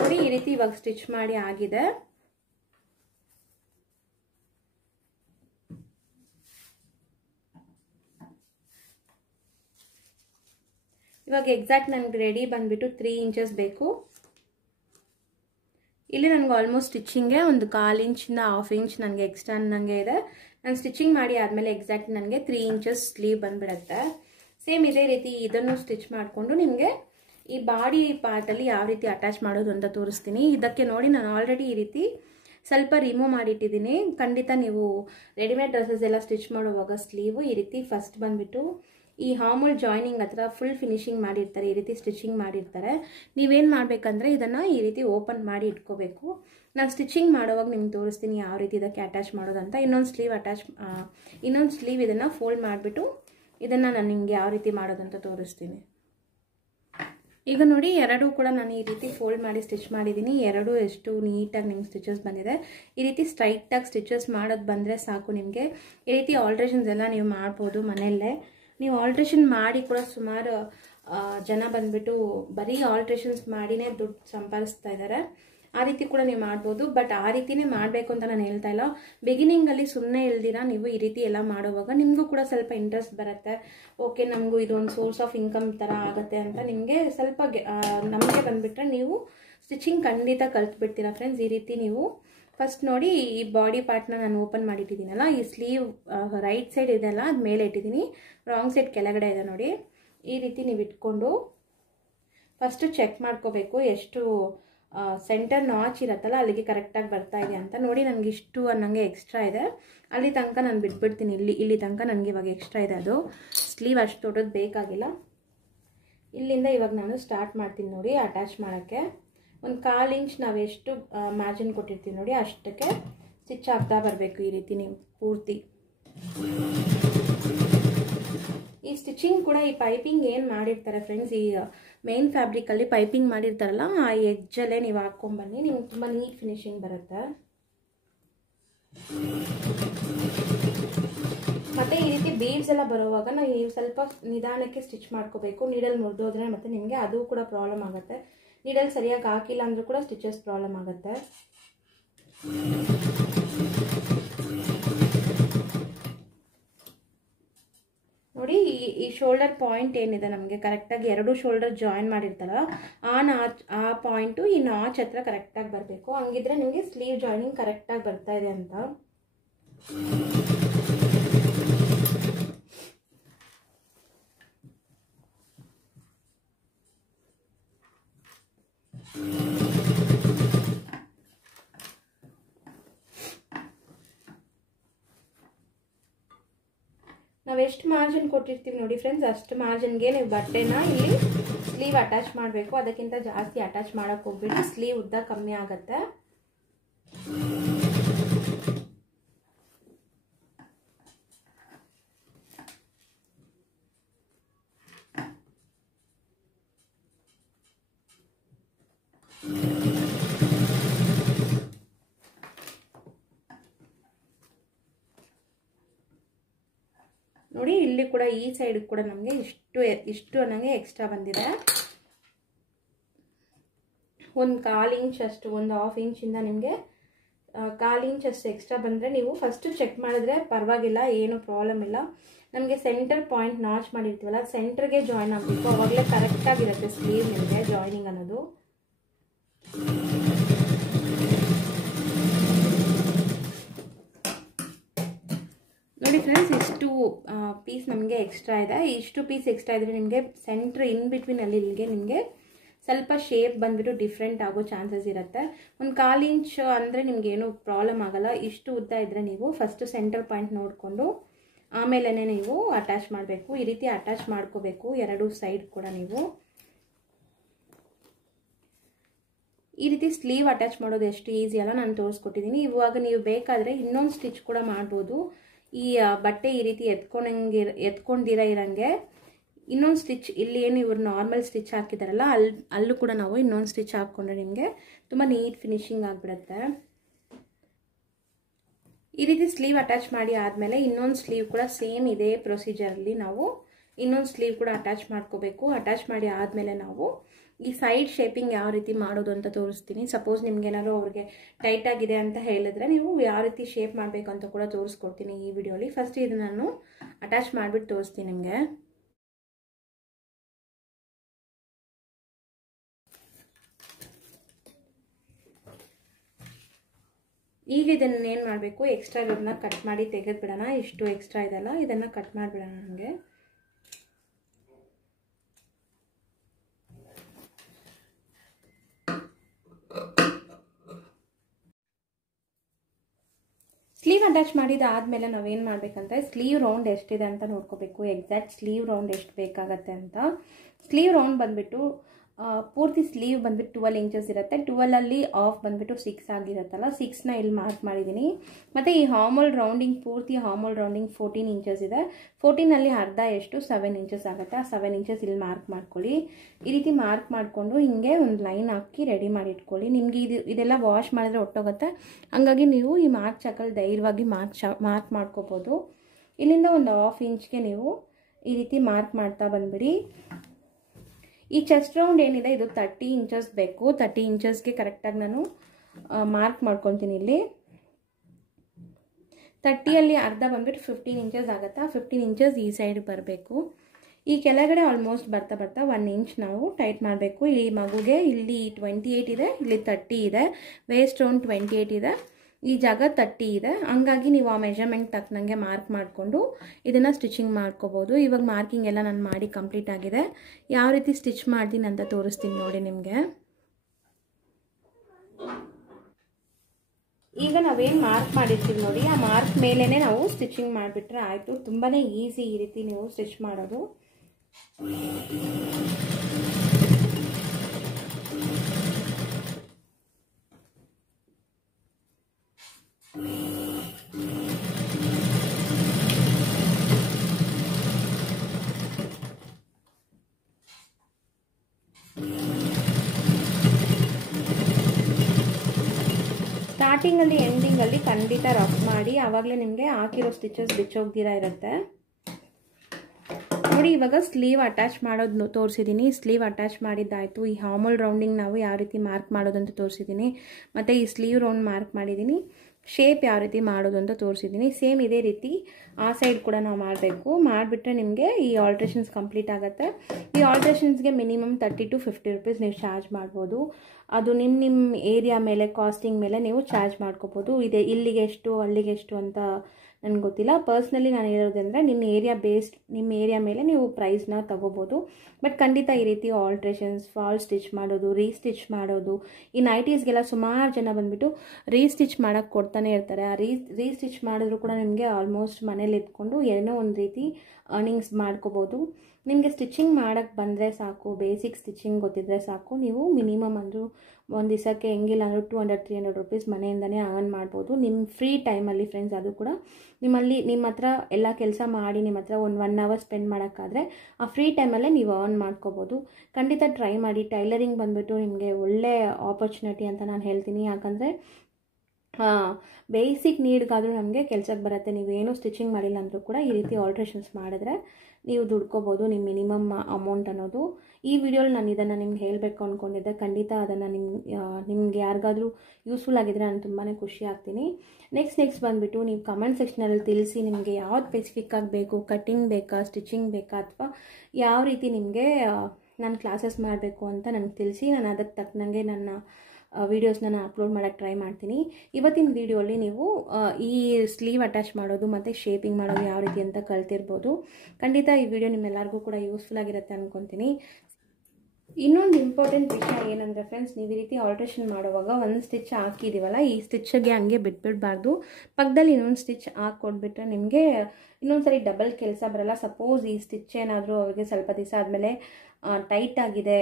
ನೋಡಿ ಈ ರೀತಿ ಇವಾಗ ಸ್ಟಿಚ್ ಮಾಡಿ ಆಗಿದೆ. ಇವಾಗ ಎಕ್ಸಾಕ್ಟ್ ನನಗೆ ರೆಡಿ ಬಂದುಬಿಟ್ಟು 3 ಇಂಚಸ್ ಬೇಕು. ಇಲ್ಲಿ ನನಗೆ ಆಲ್ಮೋಸ್ಟ್ ಸ್ಟಿಚಿಂಗ್ಗೆ ಒಂದು 1/4 ಇಂಚಿಂದ 1/2 ಇಂಚ್ ನನಗೆ ಎಕ್ಸ್ಟ್ರಾ ನನಗೆ ಇದೆ. ನಾನು ಸ್ಟಿಚಿಂಗ್ ಮಾಡಿ ಆದಮೇಲೆ ಎಕ್ಸಾಕ್ಟ್ ನನಗೆ 3 ಇಂಚಸ್ ಸ್ಲೀವ್ ಬಂದುಬಿಡುತ್ತೆ. ಸೇಮ್ ಇದೇ ರೀತಿ ಇದನ್ನು ಸ್ಟಿಚ್ ಮಾಡಿಕೊಂಡು ನಿಮಗೆ ಈ ಬಾಡಿ ಪಾರ್ಟಲ್ಲಿ ಯಾವ ರೀತಿ ಅಟ್ಯಾಚ್ ಮಾಡೋದು ಅಂತ ತೋರಿಸ್ತೀನಿ. ಇದಕ್ಕೆ ನೋಡಿ ನಾನು ಆಲ್ರೆಡಿ ಈ ರೀತಿ ಸ್ವಲ್ಪ ರಿಮೂವ್ ಮಾಡಿಟ್ಟಿದ್ದೀನಿ. ಖಂಡಿತ ನೀವು ರೆಡಿಮೇಡ್ ಡ್ರೆಸ್ಸಸ್ ಎಲ್ಲ ಸ್ಟಿಚ್ ಮಾಡುವಾಗ ಸ್ಲೀವು ಈ ರೀತಿ ಫಸ್ಟ್ ಬಂದುಬಿಟ್ಟು ಈ ಹಾಮೂಲ್ ಜಾಯ್ನಿಂಗ್ ಹತ್ರ ಫುಲ್ ಫಿನಿಶಿಂಗ್ ಮಾಡಿರ್ತಾರೆ, ಈ ರೀತಿ ಸ್ಟಿಚಿಂಗ್ ಮಾಡಿರ್ತಾರೆ. ನೀವೇನು ಮಾಡಬೇಕಂದ್ರೆ ಇದನ್ನು ಈ ರೀತಿ ಓಪನ್ ಮಾಡಿ ಇಟ್ಕೋಬೇಕು. ನಾನು ಸ್ಟಿಚಿಂಗ್ ಮಾಡೋವಾಗ ನಿಮ್ಗೆ ತೋರಿಸ್ತೀನಿ ಯಾವ ರೀತಿ ಇದಕ್ಕೆ ಅಟ್ಯಾಚ್ ಮಾಡೋದಂತ. ಇನ್ನೊಂದು ಸ್ಲೀವ್ ಇದನ್ನು ಫೋಲ್ಡ್ ಮಾಡಿಬಿಟ್ಟು ಇದನ್ನು ನಾನು ನಿಮಗೆ ಯಾವ ರೀತಿ ಮಾಡೋದಂತ ತೋರಿಸ್ತೀನಿ. ಈಗ ನೋಡಿ ಎರಡೂ ಕೂಡ ನಾನು ಈ ರೀತಿ ಫೋಲ್ಡ್ ಮಾಡಿ ಸ್ಟಿಚ್ ಮಾಡಿದ್ದೀನಿ. ಎರಡೂ ಎಷ್ಟು ನೀಟಾಗಿ ನಿಮ್ಗೆ ಸ್ಟಿಚಸ್ ಬಂದಿದೆ. ಈ ರೀತಿ ಸ್ಟ್ರೈಟಾಗಿ ಸ್ಟಿಚಸ್ ಮಾಡೋದು ಬಂದರೆ ಸಾಕು ನಿಮಗೆ. ಈ ರೀತಿ ಆಲ್ಟ್ರೇಷನ್ಸ್ ಎಲ್ಲ ನೀವು ಮಾಡ್ಬೋದು ಮನೆಯಲ್ಲೇ. ನೀವು ಆಲ್ಟ್ರೇಷನ್ ಮಾಡಿ ಕೂಡ ಸುಮಾರು ಜನ ಬಂದುಬಿಟ್ಟು ಬರೀ ಆಲ್ಟ್ರೇಷನ್ಸ್ ಮಾಡಿನೇ ದುಡ್ಡು ಸಂಪಾದಿಸ್ತಾ ಇದ್ದಾರೆ. ಆ ರೀತಿ ಕೂಡ ನೀವು ಮಾಡ್ಬೋದು. ಬಟ್ ಆ ರೀತಿನೇ ಮಾಡಬೇಕು ಅಂತ ನಾನು ಹೇಳ್ತಾ ಇಲ್ಲ. ಬಿಗಿನಿಂಗಲ್ಲಿ ಸುಮ್ಮನೆ ಇಲ್ದಿರ ನೀವು ಈ ರೀತಿ ಎಲ್ಲ ಮಾಡುವಾಗ ನಿಮಗೂ ಕೂಡ ಸ್ವಲ್ಪ ಇಂಟ್ರೆಸ್ಟ್ ಬರುತ್ತೆ. ಓಕೆ, ನಮಗೂ ಇದೊಂದು ಸೋರ್ಸ್ ಆಫ್ ಇನ್ಕಮ್ ಥರ ಆಗುತ್ತೆ ಅಂತ ನಿಮಗೆ ಸ್ವಲ್ಪ ನಮಗೆ ಬಂದುಬಿಟ್ರೆ ನೀವು ಸ್ಟಿಚಿಂಗ್ ಖಂಡಿತ ಕಲ್ತ್ಬಿಡ್ತೀರಾ ಫ್ರೆಂಡ್ಸ್. ಈ ರೀತಿ ನೀವು ಫಸ್ಟ್ ನೋಡಿ ಈ ಬಾಡಿ ಪಾರ್ಟ್ನ ನಾನು ಓಪನ್ ಮಾಡಿಟ್ಟಿದ್ದೀನಲ್ಲ, ಈ ಸ್ಲೀವ್ ರೈಟ್ ಸೈಡ್ ಇದೆಲ್ಲ ಅದು ಮೇಲೆ ಇಟ್ಟಿದ್ದೀನಿ, ರಾಂಗ್ ಸೈಡ್ ಕೆಳಗಡೆ ಇದೆ ನೋಡಿ. ಈ ರೀತಿ ನೀವು ಇಟ್ಕೊಂಡು ಫಸ್ಟು ಚೆಕ್ ಮಾಡ್ಕೋಬೇಕು ಎಷ್ಟು ಸೆಂಟರ್ ನಾಚ್ ಇರುತ್ತಲ್ಲ ಅಲ್ಲಿಗೆ ಕರೆಕ್ಟಾಗಿ ಬರ್ತಾ ಇದೆ ಅಂತ. ನೋಡಿ ನನಗೆ ಇಷ್ಟು ಅನ್ನಂಗೆ ಎಕ್ಸ್ಟ್ರಾ ಇದೆ, ಅಲ್ಲಿ ತನಕ ನಾನು ಬಿಟ್ಬಿಡ್ತೀನಿ. ಇಲ್ಲಿ ತನಕ ನನಗೆ ಇವಾಗ ಎಕ್ಸ್ಟ್ರಾ ಇದೆ, ಅದು ಸ್ಲೀವ್ ಅಷ್ಟು ದೊಡ್ಡದು ಬೇಕಾಗಿಲ್ಲ. ಇಲ್ಲಿಂದ ಇವಾಗ ನಾನು ಸ್ಟಾರ್ಟ್ ಮಾಡ್ತೀನಿ ನೋಡಿ ಅಟ್ಯಾಚ್ ಮಾಡೋಕ್ಕೆ. ಒಂದು 1/4 ಇಂಚ್ ನಾವು ಎಷ್ಟು ಮಾರ್ಜಿನ್ ಕೊಟ್ಟಿರ್ತೀವಿ ನೋಡಿ ಅಷ್ಟಕ್ಕೆ ಸ್ಟಿಚ್ ಆಗ್ತಾ ಬರಬೇಕು. ಈ ರೀತಿ ನೀವು ಪೂರ್ತಿ ಈ ಸ್ಟಿಚಿಂಗ್ ಕೂಡ ಈ ಪೈಪಿಂಗ್ ಏನು ಮಾಡಿರ್ತಾರೆ ಫ್ರೆಂಡ್ಸ್, ಈ ಮೇನ್ ಫ್ಯಾಬ್ರಿಕಲ್ಲಿ ಪೈಪಿಂಗ್ ಮಾಡಿರ್ತಾರಲ್ಲ ಆ ಎಡ್ಜಲ್ಲೇ ನೀವು ಹಾಕ್ಕೊಂಬನ್ನಿ, ನಿಮ್ಗೆ ತುಂಬ ನೀಟ್ ಫಿನಿಶಿಂಗ್ ಬರುತ್ತೆ. ಮತ್ತು ಈ ರೀತಿ ಬೀಡ್ಸ್ ಎಲ್ಲ ಬರೋವಾಗ ನೀವು ಸ್ವಲ್ಪ ನಿಧಾನಕ್ಕೆ ಸ್ಟಿಚ್ ಮಾಡ್ಕೋಬೇಕು. ನೀಡಲ್ ಮುರಿದೋದ್ರೆ ಮತ್ತು ನಿಮಗೆ ಅದು ಕೂಡ ಪ್ರಾಬ್ಲಮ್ ಆಗುತ್ತೆ. ನೀಡಲ್ ಸರಿಯಾಗಿ ಹಾಕಿಲ್ಲ ಅಂದರೂ ಕೂಡ ಸ್ಟಿಚಸ್ ಪ್ರಾಬ್ಲಮ್ ಆಗುತ್ತೆ. ನೋಡಿ ಈ ಶೋಲ್ಡರ್ ಪಾಯಿಂಟ್ ಏನಿದೆ ನಮಗೆ ಕರೆಕ್ಟಾಗಿ 2 ಶೋಲ್ಡರ್ ಜಾಯಿನ್ ಮಾಡಿರ್ತಾರಲ್ಲ ಆ ಪಾಯಿಂಟು ಈ ನಾಚ್ ಹತ್ರ ಕರೆಕ್ಟಾಗಿ ಬರಬೇಕು. ಹಂಗಿದ್ರೆ ನಿಮಗೆ ಸ್ಲೀವ್ ಜಾಯಿನಿಂಗ್ ಕರೆಕ್ಟಾಗಿ ಬರ್ತಾ ಇದೆ ಅಂತ. ನಾವು ಎಷ್ಟು ಮಾರ್ಜಿನ್ ಕೊಟ್ಟಿರ್ತೀವಿ ನೋಡಿ ಫ್ರೆಂಡ್ಸ್, ಅಷ್ಟು ಮಾರ್ಜಿನ್ಗೆ ನೀವು ಬಟ್ಟೆನ ಇಲ್ಲಿ ಸ್ಲೀವ್ ಅಟ್ಯಾಚ್ ಮಾಡಬೇಕು. ಅದಕ್ಕಿಂತ ಜಾಸ್ತಿ ಅಟ್ಯಾಚ್ ಮಾಡೋಕ್ಕೆ ಹೋಗ್ಬಿಟ್ಟು ಸ್ಲೀವ್ ಉದ್ದ ಕಮ್ಮಿ ಆಗುತ್ತೆ. ನೋಡಿ ಇಲ್ಲಿ ಕೂಡ ಈ ಸೈಡ್ ಕೂಡ ನಮಗೆ ಇಷ್ಟು ನನಗೆ ಎಕ್ಸ್ಟ್ರಾ ಬಂದಿದೆ. 1/4 ಇಂಚ್ ಅಷ್ಟು, 1/2 ಇಂಚಿಂದ ನಿಮಗೆ 1/4 ಇಂಚ್ ಅಷ್ಟು ಎಕ್ಸ್ಟ್ರಾ ಬಂದರೆ ನೀವು ಫಸ್ಟು ಚೆಕ್ ಮಾಡಿದ್ರೆ ಪರವಾಗಿಲ್ಲ, ಏನು ಪ್ರಾಬ್ಲಮ್ ಇಲ್ಲ. ನಮಗೆ ಸೆಂಟರ್ ಪಾಯಿಂಟ್ ನಾಚ್ ಮಾಡಿರ್ತೀವಲ್ಲ, ಸೆಂಟರ್ಗೆ ಜಾಯಿನ್ ಆಗಬೇಕು. ಅವಾಗಲೇ ಕರೆಕ್ಟಾಗಿರುತ್ತೆ ಸ್ಲೀವ್ ನಿಮಗೆ ಜಾಯಿನಿಂಗ್ ಅನ್ನೋದು. ನೋಡಿ ಫ್ರೆಂಡ್ಸ್, ಇಷ್ಟು ಪೀಸ್ ನಮಗೆ ಎಕ್ಸ್ಟ್ರಾ ಇದೆ. ಇಷ್ಟು ಪೀಸ್ ಎಕ್ಸ್ಟ್ರಾ ಇದ್ದರೆ ನಿಮಗೆ ಸೆಂಟ್ರ್ ಇನ್ ಬಿಟ್ವೀನಲ್ಲಿ ಇಲ್ಲಿಗೆ ನಿಮಗೆ ಸ್ವಲ್ಪ ಶೇಪ್ ಬಂದುಬಿಟ್ಟು ಡಿಫ್ರೆಂಟ್ ಆಗೋ ಚಾನ್ಸಸ್ ಇರುತ್ತೆ. 1/4 ಇಂಚ್ ಅಂದರೆ ನಿಮಗೇನು ಪ್ರಾಬ್ಲಮ್ ಆಗೋಲ್ಲ. ಇಷ್ಟು ಉದ್ದ ಇದ್ದರೆ ನೀವು ಫಸ್ಟು ಸೆಂಟರ್ ಪಾಯಿಂಟ್ ನೋಡಿಕೊಂಡು ಆಮೇಲೆ ನೀವು ಅಟ್ಯಾಚ್ ಮಾಡಬೇಕು. ಈ ರೀತಿ ಅಟ್ಯಾಚ್ ಮಾಡ್ಕೋಬೇಕು 2 ಸೈಡ್ ಕೂಡ. ನೀವು ಈ ರೀತಿ ಸ್ಲೀವ್ ಅಟ್ಯಾಚ್ ಮಾಡೋದು ಎಷ್ಟು ಈಸಿ ಅಲ್ಲ ನಾನು ತೋರಿಸ್ಕೊಟ್ಟಿದ್ದೀನಿ. ಇವಾಗ ನೀವು ಬೇಕಾದರೆ ಇನ್ನೊಂದು ಸ್ಟಿಚ್ ಕೂಡ ಮಾಡ್ಬೋದು. ಈ ಬಟ್ಟೆ ಈ ರೀತಿ ಎತ್ಕೊಂಡಿರ ಇರಂಗೆ ಇನ್ನೊಂದು ಸ್ಟಿಚ್, ಇಲ್ಲಿ ಏನು ಇವರು ನಾರ್ಮಲ್ ಸ್ಟಿಚ್ ಹಾಕಿದಾರಲ್ಲ ಅಲ್ಲೂ ಕೂಡ ನಾವು ಇನ್ನೊಂದು ಸ್ಟಿಚ್ ಹಾಕ್ಕೊಂಡ್ರೆ ನಿಮಗೆ ತುಂಬ ನೀಟ್ ಫಿನಿಶಿಂಗ್ ಆಗಿಬಿಡುತ್ತೆ. ಈ ರೀತಿ ಸ್ಲೀವ್ ಅಟ್ಯಾಚ್ ಮಾಡಿ ಆದಮೇಲೆ ಇನ್ನೊಂದು ಸ್ಲೀವ್ ಕೂಡ ಸೇಮ್ ಇದೇ ಪ್ರೊಸೀಜರಲ್ಲಿ ನಾವು ಇನ್ನೊಂದು ಸ್ಲೀವ್ ಕೂಡ ಅಟ್ಯಾಚ್ ಮಾಡ್ಕೋಬೇಕು. ಅಟ್ಯಾಚ್ ಮಾಡಿ ಆದಮೇಲೆ ನಾವು ಈ ಸೈಡ್ ಶೇಪಿಂಗ್ ಯಾವ ರೀತಿ ಮಾಡೋದು ಅಂತ ತೋರಿಸ್ತೀನಿ. ಸಪೋಸ್ ನಿಮ್ಗೇನಾದ್ರು ಅವ್ರಿಗೆ ಟೈಟ್ ಆಗಿದೆ ಅಂತ ಹೇಳಿದ್ರೆ ನೀವು ಯಾವ ರೀತಿ ಶೇಪ್ ಮಾಡಬೇಕು ಅಂತ ಕೂಡ ತೋರಿಸ್ಕೊಡ್ತೀನಿ ಈ ವಿಡಿಯೋಲಿ. ಫಸ್ಟ್ ಇದು ನಾನು ಅಟ್ಯಾಚ್ ಮಾಡಿಬಿಟ್ಟು ತೋರಿಸ್ತೀನಿ ನಿಮಗೆ. ಈಗ ಇದನ್ನು ಏನು ಮಾಡಬೇಕು, ಎಕ್ಸ್ಟ್ರಾ ಇರೋದನ್ನ ಕಟ್ ಮಾಡಿ ತೆಗೆದುಬಿಡೋಣ. ಇಷ್ಟು ಎಕ್ಸ್ಟ್ರಾ ಇದೆಲ್ಲ ಇದನ್ನು ಕಟ್ ಮಾಡಿಬಿಡೋಣ. ನನಗೆ ಸ್ಲೀವ್ ಅಟ್ಯಾಚ್ ಮಾಡಿದಾದ್ಮೇಲೆ ನಾವೇನು ಮಾಡಬೇಕಂದ್ರೆ ಸ್ಲೀವ್ ರೌಂಡ್ ಎಷ್ಟಿದೆ ಅಂತ ನೋಡ್ಕೋಬೇಕು. ಎಕ್ಸಾಕ್ಟ್ ಸ್ಲೀವ್ ರೌಂಡ್ ಎಷ್ಟು ಬೇಕಾಗತ್ತೆ ಅಂತ. ಸ್ಲೀವ್ ರೌಂಡ್ ಬಂದುಬಿಟ್ಟು ಪೂರ್ತಿ ಸ್ಲೀವ್ ಬಂದುಬಿಟ್ಟು 12 ಇಂಚಸ್ ಇರುತ್ತೆ. 12ಅಲ್ಲಿ ಆಫ್ ಬಂದುಬಿಟ್ಟು 6 ಆಗಿರುತ್ತಲ್ಲ, 6ನ ಇಲ್ಲಿ ಮಾರ್ಕ್ ಮಾಡಿದ್ದೀನಿ. ಮತ್ತು ಈ ಹಾರ್ಮೋಲ್ ರೌಂಡಿಂಗ್ ಪೂರ್ತಿ ಹಾರ್ಮೋಲ್ ರೌಂಡಿಂಗ್ 14 ಇಂಚಸ್ ಇದೆ. 14ಅಲ್ಲಿ ಅರ್ಧ ಎಷ್ಟು 7 ಇಂಚಸ್ ಆಗುತ್ತೆ. ಆ 7 ಇಂಚಸ್ ಇಲ್ಲಿ ಮಾರ್ಕ್ ಮಾಡ್ಕೊಳ್ಳಿ. ಈ ರೀತಿ ಮಾರ್ಕ್ ಮಾಡಿಕೊಂಡು ಹಿಂಗೆ ಒಂದು ಲೈನ್ ಹಾಕಿ ರೆಡಿ ಮಾಡಿ ಇಟ್ಕೊಳ್ಳಿ. ನಿಮಗೆ ಇದೆಲ್ಲ ವಾಶ್ ಮಾಡಿದ್ರೆ ಒಟ್ಟೋಗುತ್ತೆ. ಹಂಗಾಗಿ ನೀವು ಈ ಮಾರ್ಕ್ ಚಾಕಲ್ಲಿ ಧೈರ್ಯವಾಗಿ ಮಾರ್ಕ್ ಮಾಡ್ಕೋಬೋದು. ಇಲ್ಲಿಂದ ಒಂದು 1/2 ಇಂಚ್ಗೆ ನೀವು ಈ ರೀತಿ ಮಾರ್ಕ್ ಮಾಡ್ತಾ ಬಂದುಬಿಡಿ. ಈ ಚೆಸ್ಟ್ ರೌಂಡ್ ಏನಿದೆ ಇದು 30 ಇಂಚಸ್ ಬೇಕು. 30 ಇಂಚಸ್ಗೆ ಕರೆಕ್ಟಾಗಿ ನಾನು ಮಾರ್ಕ್ ಮಾಡ್ಕೊತೀನಿ. ಇಲ್ಲಿ 30ಅಲ್ಲಿ ಅರ್ಧ ಬಂದ್ಬಿಟ್ಟು 15 ಇಂಚಸ್ ಆಗುತ್ತೆ. 15 ಇಂಚಸ್ ಈ ಸೈಡ್ ಬರಬೇಕು. ಈ ಕೆಳಗಡೆ ಆಲ್ಮೋಸ್ಟ್ ಬರ್ತಾ 1 ಇಂಚ್ ನಾವು ಟೈಟ್ ಮಾಡಬೇಕು. ಈ ಮಗುಗೆ ಇಲ್ಲಿ 28 ಇದೆ, ಇಲ್ಲಿ 30 ಇದೆ. ವೇಸ್ಟ್ ರೌಂಡ್ 28 ಇದೆ, ಈ ಜಾಗ 30 ಇದೆ. ಹಂಗಾಗಿ ನೀವು ಆ ಮೆಜರ್ಮೆಂಟ್ ತಕ್ಕನಂಗೆ ಮಾರ್ಕ್ ಮಾಡಿಕೊಂಡು ಇದನ್ನು ಸ್ಟಿಚಿಂಗ್ ಮಾಡ್ಕೋಬೋದು. ಇವಾಗ ಮಾರ್ಕಿಂಗ್ ಎಲ್ಲ ನಾನು ಮಾಡಿ ಕಂಪ್ಲೀಟ್ ಆಗಿದೆ. ಯಾವ ರೀತಿ ಸ್ಟಿಚ್ ಮಾಡ್ತೀನಿ ಅಂತ ತೋರಿಸ್ತೀನಿ ನೋಡಿ ನಿಮಗೆ. ಈಗ ನಾವೇನು ಮಾರ್ಕ್ ಮಾಡಿರ್ತೀವಿ ನೋಡಿ, ಆ ಮಾರ್ಕ್ ಮೇಲೇ ನಾವು ಸ್ಟಿಚಿಂಗ್ ಮಾಡಿಬಿಟ್ರೆ ಆಯಿತು. ತುಂಬಾ ಈಸಿ ಈ ರೀತಿ ನೀವು ಸ್ಟಿಚ್ ಮಾಡೋದು. ಸ್ಟಾರ್ಟಿಂಗಲ್ಲಿ ಎಂಡಿಂಗಲ್ಲಿ ಖಂಡಿತ ರಫ್ ಮಾಡಿ, ಆವಾಗಲೇ ನಿಮಗೆ ಹಾಕಿರೋ ಸ್ಟಿಚಸ್ ಬಿಚ್ಚೋಗ್ದಿರ ಇರುತ್ತೆ ನೋಡಿ. ಇವಾಗ ಸ್ಲೀವ್ ಅಟ್ಯಾಚ್ ಮಾಡೋದು ತೋರಿಸಿದ್ದೀನಿ. ಸ್ಲೀವ್ ಅಟ್ಯಾಚ್ ಮಾಡಿದ್ದಾಯಿತು. ಈ ಹಾರ್ಮೋಲ್ ರೌಂಡಿಂಗ್ ನಾವು ಯಾವ ರೀತಿ ಮಾರ್ಕ್ ಮಾಡೋದಂತ ತೋರಿಸಿದ್ದೀನಿ, ಮತ್ತು ಈ ಸ್ಲೀವ್ ರೌಂಡ್ ಮಾರ್ಕ್ ಮಾಡಿದ್ದೀನಿ. ಶೇಪ್ ಯಾವ ರೀತಿ ಮಾಡೋದು ಅಂತ ತೋರಿಸಿದ್ದೀನಿ. ಸೇಮ್ ಇದೇ ರೀತಿ ಆ ಸೈಡ್ ಕೂಡ ನಾವು ಮಾಡಬೇಕು. ಮಾಡಿಬಿಟ್ರೆ ನಿಮಗೆ ಈ ಆಲ್ಟ್ರೇಷನ್ಸ್ ಕಂಪ್ಲೀಟ್ ಆಗುತ್ತೆ. ಈ ಆಲ್ಟ್ರೇಷನ್ಸ್ಗೆ ಮಿನಿಮಮ್ 30 to 50 rupees ನೀವು ಚಾರ್ಜ್ ಮಾಡ್ಬೋದು. ಅದು ನಿಮ್ಮ ಏರಿಯಾ ಮೇಲೆ, ಕಾಸ್ಟಿಂಗ್ ಮೇಲೆ ನೀವು ಚಾರ್ಜ್ ಮಾಡ್ಕೋಬೋದು. ಇದೆ ಇಲ್ಲಿಗೆ ಎಷ್ಟು ಅಲ್ಲಿಗೆ ಎಷ್ಟು ಅಂತ ನನಗೆ ಗೊತ್ತಿಲ್ಲ. ಪರ್ಸ್ನಲಿ ನಾನು ಹೇಳೋದಂದರೆ ನಿಮ್ಮ ಏರಿಯಾ ಮೇಲೆ ನೀವು ಪ್ರೈಸ್ನ ತಗೋಬೋದು. ಬಟ್ ಖಂಡಿತ ಈ ರೀತಿ ಆಲ್ಟ್ರೇಷನ್ಸ್, ಫಾಲ್ ಸ್ಟಿಚ್ ಮಾಡೋದು, ರೀಸ್ಟಿಚ್ ಮಾಡೋದು, ಈ ನೈಟೀಸ್ಗೆಲ್ಲ ಸುಮಾರು ಜನ ಬಂದುಬಿಟ್ಟು ರೀಸ್ಟಿಚ್ ಮಾಡೋಕ್ಕೆ ಕೊಡ್ತಾನೆ ಇರ್ತಾರೆ. ಆ ರೀಸ್ಟಿಚ್ ಮಾಡಿದ್ರು ಕೂಡ ನಿಮಗೆ ಆಲ್ಮೋಸ್ಟ್ ಮನೇಲಿ ಇದ್ಕೊಂಡು ಏನೋ ಒಂದು ರೀತಿ ಅರ್ನಿಂಗ್ಸ್ ಮಾಡ್ಕೋಬೋದು. ನಿಮಗೆ ಸ್ಟಿಚಿಂಗ್ ಮಾಡೋಕ್ಕೆ ಬಂದರೆ ಸಾಕು, ಬೇಸಿಕ್ ಸ್ಟಿಚಿಂಗ್ ಗೊತ್ತಿದ್ದರೆ ಸಾಕು. ನೀವು ಮಿನಿಮಮ್ ಅಂದರೂ ಒಂದು ದಿವಸಕ್ಕೆ ಹೆಂಗಿಲ್ಲ ಅಂದರೂ 200-300 rupees ಮನೆಯಿಂದನೇ ಅರ್ನ್ ಮಾಡ್ಬೋದು ನಿಮ್ಮ ಫ್ರೀ ಟೈಮಲ್ಲಿ ಫ್ರೆಂಡ್ಸ್. ಅದು ಕೂಡ ನಿಮ್ಮ ಹತ್ರ ಎಲ್ಲ ಕೆಲಸ ಮಾಡಿ ನಿಮ್ಮ ಹತ್ರ ಒಂದು 1 hour ಸ್ಪೆಂಡ್ ಮಾಡೋಕ್ಕಾದರೆ ಆ ಫ್ರೀ ಟೈಮಲ್ಲೇ ನೀವು ಅರ್ನ್ ಮಾಡ್ಕೋಬೋದು. ಖಂಡಿತ ಟ್ರೈ ಮಾಡಿ. ಟೈಲರಿಂಗ್ ಬಂದುಬಿಟ್ಟು ನಿಮಗೆ ಒಳ್ಳೆ ಆಪರ್ಚುನಿಟಿ ಅಂತ ನಾನು ಹೇಳ್ತೀನಿ. ಯಾಕಂದರೆ ಬೇಸಿಕ್ ನೀಡ್ಗಾದರೂ ನಮಗೆ ಕೆಲಸಕ್ಕೆ ಬರುತ್ತೆ. ನೀವೇನು ಸ್ಟಿಚಿಂಗ್ ಮಾಡಿಲ್ಲ ಅಂದರೂ ಕೂಡ ಈ ರೀತಿ ಆಲ್ಟ್ರೇಷನ್ಸ್ ಮಾಡಿದ್ರೆ ನೀವು ದುಡ್ಕೋಬೋದು ನಿಮ್ಮ ಮಿನಿಮಮ್ ಅಮೌಂಟ್ ಅನ್ನೋದು. ಈ ವಿಡಿಯೋಲಿ ನಾನು ಇದನ್ನು ನಿಮ್ಗೆ ಹೇಳಬೇಕು ಅಂದ್ಕೊಂಡಿದ್ದೆ. ಖಂಡಿತ ಅದನ್ನು ನಿಮ್ಗೆ ಯಾರಿಗಾದರೂ ಯೂಸ್ಫುಲ್ ಆಗಿದ್ರೆ ನಾನು ತುಂಬಾ ಖುಷಿ ಆಗ್ತೀನಿ. ನೆಕ್ಸ್ಟ್ ಬಂದುಬಿಟ್ಟು ನೀವು ಕಮೆಂಟ್ ಸೆಕ್ಷನಲ್ಲಿ ತಿಳಿಸಿ ನಿಮಗೆ ಯಾವ್ದು ಸ್ಪೆಸಿಫಿಕ್ಕಾಗಿ ಬೇಕು, ಕಟ್ಟಿಂಗ್ ಬೇಕಾ, ಸ್ಟಿಚಿಂಗ್ ಬೇಕಾ, ಅಥವಾ ಯಾವ ರೀತಿ ನಿಮಗೆ ನಾನು ಕ್ಲಾಸಸ್ ಮಾಡಬೇಕು ಅಂತ ನನಗೆ ತಿಳಿಸಿ. ನಾನು ಅದಕ್ಕೆ ತಕ್ಕನಂಗೆ ನನ್ನ ವೀಡಿಯೋಸ್ನ ನಾನು ಅಪ್ಲೋಡ್ ಮಾಡೋಕ್ಕೆ ಟ್ರೈ ಮಾಡ್ತೀನಿ. ಇವತ್ತಿನ ವೀಡಿಯೋಲಿ ನೀವು ಈ ಸ್ಲೀವ್ ಅಟ್ಯಾಚ್ ಮಾಡೋದು ಮತ್ತು ಶೇಪಿಂಗ್ ಮಾಡೋದು ಯಾವ ರೀತಿ ಅಂತ ಕಲ್ತಿರ್ಬೋದು. ಖಂಡಿತ ಈ ವಿಡಿಯೋ ನಿಮ್ಮೆಲ್ಲರಿಗೂ ಕೂಡ ಯೂಸ್ಫುಲ್ ಆಗಿರುತ್ತೆ ಅಂದ್ಕೊತೀನಿ. ಇನ್ನೊಂದು ಇಂಪಾರ್ಟೆಂಟ್ ವಿಷಯ ಏನಂದರೆ ಫ್ರೆಂಡ್ಸ್, ನೀವು ಈ ರೀತಿ ಆಲ್ಟ್ರೇಷನ್ ಮಾಡುವಾಗ ಒಂದು ಸ್ಟಿಚ್ ಹಾಕಿದ್ದೀವಲ್ಲ, ಈ ಸ್ಟಿಚ್ಗೆ ಹಂಗೆ ಬಿಟ್ಬಿಡಬಾರ್ದು. ಪಕ್ಕದಲ್ಲಿ ಇನ್ನೊಂದು ಸ್ಟಿಚ್ ಹಾಕ್ಕೊಟ್ಬಿಟ್ರೆ ನಿಮಗೆ ಇನ್ನೊಂದು ಸರಿ ಡಬಲ್ ಕೆಲಸ ಬರಲ್ಲ. ಸಪೋಸ್ ಈ ಸ್ಟಿಚ್ ಏನಾದರೂ ಅವ್ರಿಗೆ ಸ್ವಲ್ಪ ದಿವಸ ಆದಮೇಲೆ ಟೈಟ್ ಆಗಿದೆ,